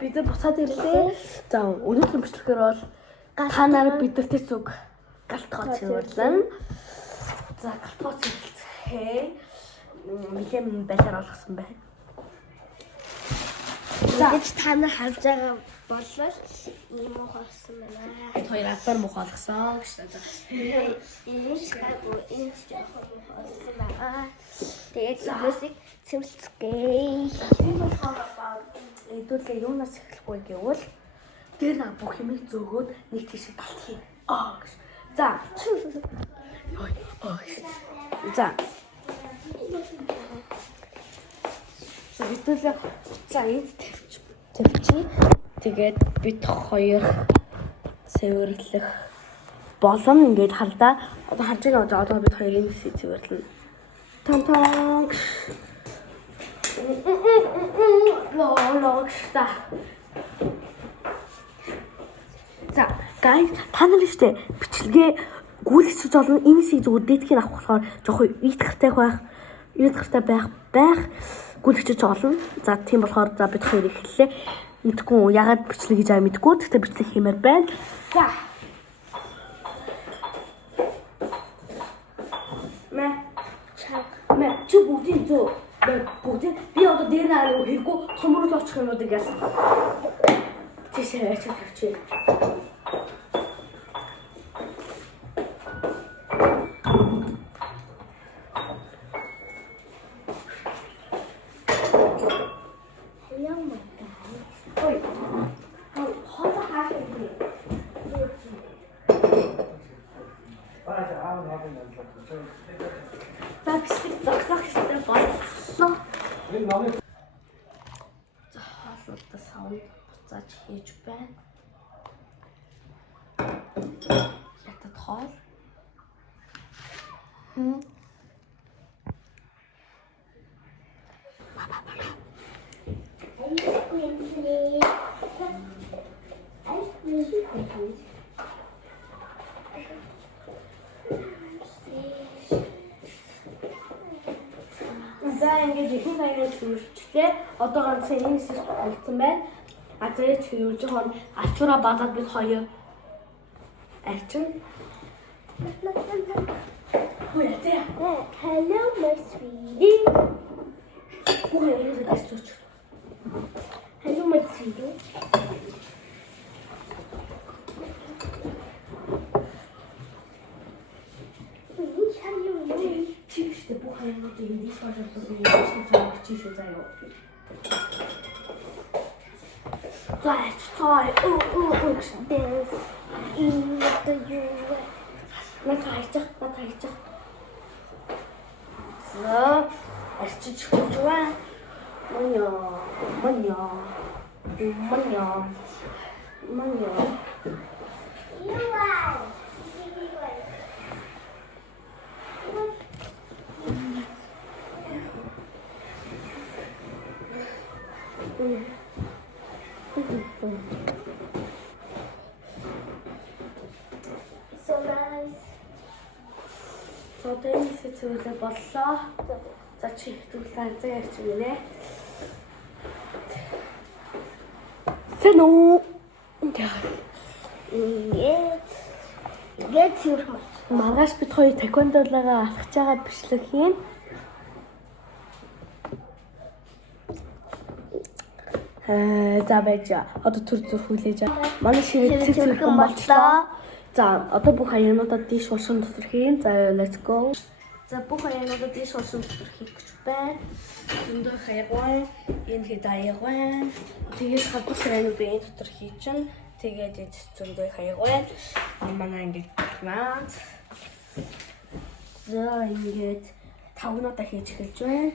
Бид буцаад ирлээ. За өнөөдрийн бичлэгээр бол та нарыг бидэртэй зүг галтгоо цэвэрлэн. За галтгоо цэвэрлэхээ. Мэлэм байлаар олгосон байна. Тэгэж та нар харж байгаа болвол ийм ухаасан байна. Бид хоёр албаар муухай олгосон гэж байна. Энэ жоохон ухаасан байна. Тэгээд хүмүүсийг цэвэрлэцгээе. Энэ болохоор хэдүүлээ юунаас эхлэхгүй гэвэл дээр нэг бүх юмыг зөөгөөд нэг тийш балтхий. Гэж. За. За. Хэдүүлээ за энд тавьчих. Тэгээд бид хоёр цэвэрлэх болон ингээд халдаа одоо хамчиг аваад одоо бид хоёрын цэвэрлэнэ. Тантан. Логста. За, guys, та нар штэ бичлэгээ гүйлгэж болно. Энэ сийг зүгээр дээдгээр авах болохоор жоохон ийтгартай байх гүйлгэж болно. За, тийм болохоор за бид хоёр эхэллээ. Мэдгүй ягаад бичлэг гэж аа мэдгүй. Тэгтээ бичлэг хиймээр байна. За. Мэ чи бүгдийн зөө. Бүгдийн би одоо дээр нараа хэрэггүй томрол очих юмудыг яасан. Тийшээ ачаад тавьчих. За хаалуудаа савнд буцааж хийж байна. Ятад хоол. За ингээд ихэнх аягаар цэвэрлжлээ. Одоо ганц энэ сэс болсон байна. А зэрэг цэвэрлж байгаа ачуура багаад бид хоёр арчин. Hello, my sweetie. Hello, my sweetie. Чипстэй бүх хаягуудыг эндээс боловсон юм шиг зовчих шүү заяа. This in the US. Натайчих. За, арчиж хөвж байна. Маня. So nice. За энэ сэцүүлээ боллоо. За чи хэвлээ зэ ярьж гинэ. Сэнүү. Гэт зүрх мат. Маргааш бид хоёр таквондоолоо алхаж байгаа бичлэг хийн. За байж одоо төр зүрх хүлээж манай шивэд цэцүүрхэн болчлоо. За одоо бүх аяануудаа дийш улшин дотор хийн. За let's go. За бүх аяануудаа дийш улшин дотор хийх гэж байна. Зөндөө хаягваа, энэ хэд аягваа. Тэгээд хадгалж аяануудаа энэ дотор хийчин. Тэгээд эд зөндөө хаягваа. Манай ингээд байна. За ингээд тавнуудаа хийж эхэлж байна.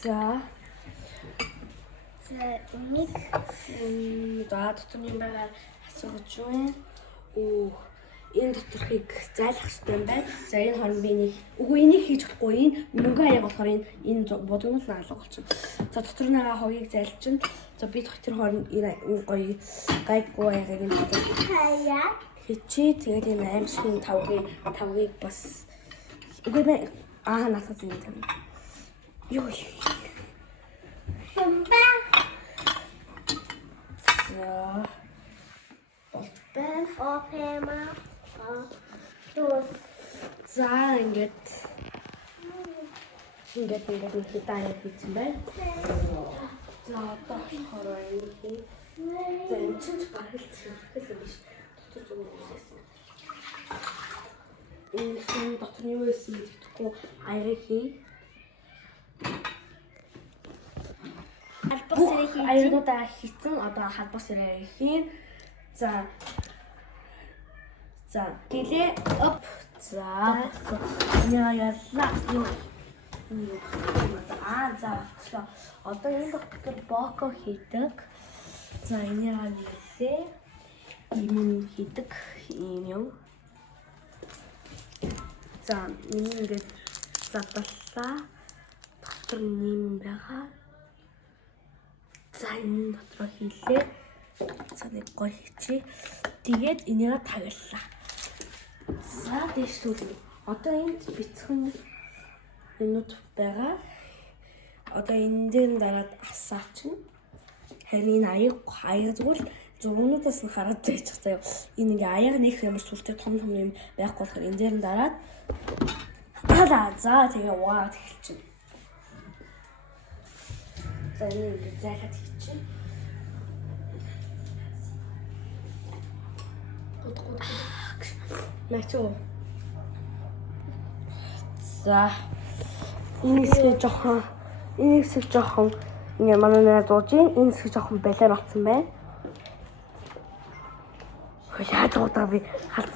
За нэг дотор юм байгаа асууж байна. Энэ доторхыг зайлах хэрэгтэй юм байна. За энэ хорн би нэг энийг хийж болохгүй. Энэ мөнгө аяга болохоор энэ бодгоноос нь алга болчихно. За дотор нэгээ хогийг зайлчин. За би тэр хорн энэ гоё гайгүй аягийг нь хийчээ. Тэгээд энэ аимшигын тавгийг бас үгүй надад энэ тавь. Ёо. Шумба. За. Бэн опема. Тус. За ингээд нэг таяа хийсэн байна. За одоо болохоор энэ хий. За энэ чинь гаргалцсан юм биш. Дотор зүг үссэн. Энэ дотор нь юу байсан гэдэггүй аярыг хий. Албас сэрэг хий. Аяруудаа хийсэн одоо халбас сэрэг хийн. За гэлээ оп. За яалаа юу. За болчихлоо. Одоо энэ доктор боко хийдэг. За энэ яалээ. Ийм хийдэг юм. За энэ ингээд задлаа. Доктор нэм байгаа. За энэ дотроо хийлээ. За нэг гой хийчихье. Тэгээд энийгээ таглалаа. За дэш сүүл. Одоо энд бицхэн минут байгаа. Одоо энэ дээр дараад асаач нь. Харин аяг зүгээр зургуудаас нь хараад байж байгаа заяа. Энэ ингээ аяг нэг ямар сүртэй том юм байхгүй болохоор энэ дээр нь дараад за тэгээ угаад эхэлчихнэ. За энэ ингээ зайлаад хийчихье. Начо. За энэ хэсэг жоохон ингээ манай нэр дууж ийн энэ хэсэг жоохон балиар батсан байна. Яаж удаа би халбар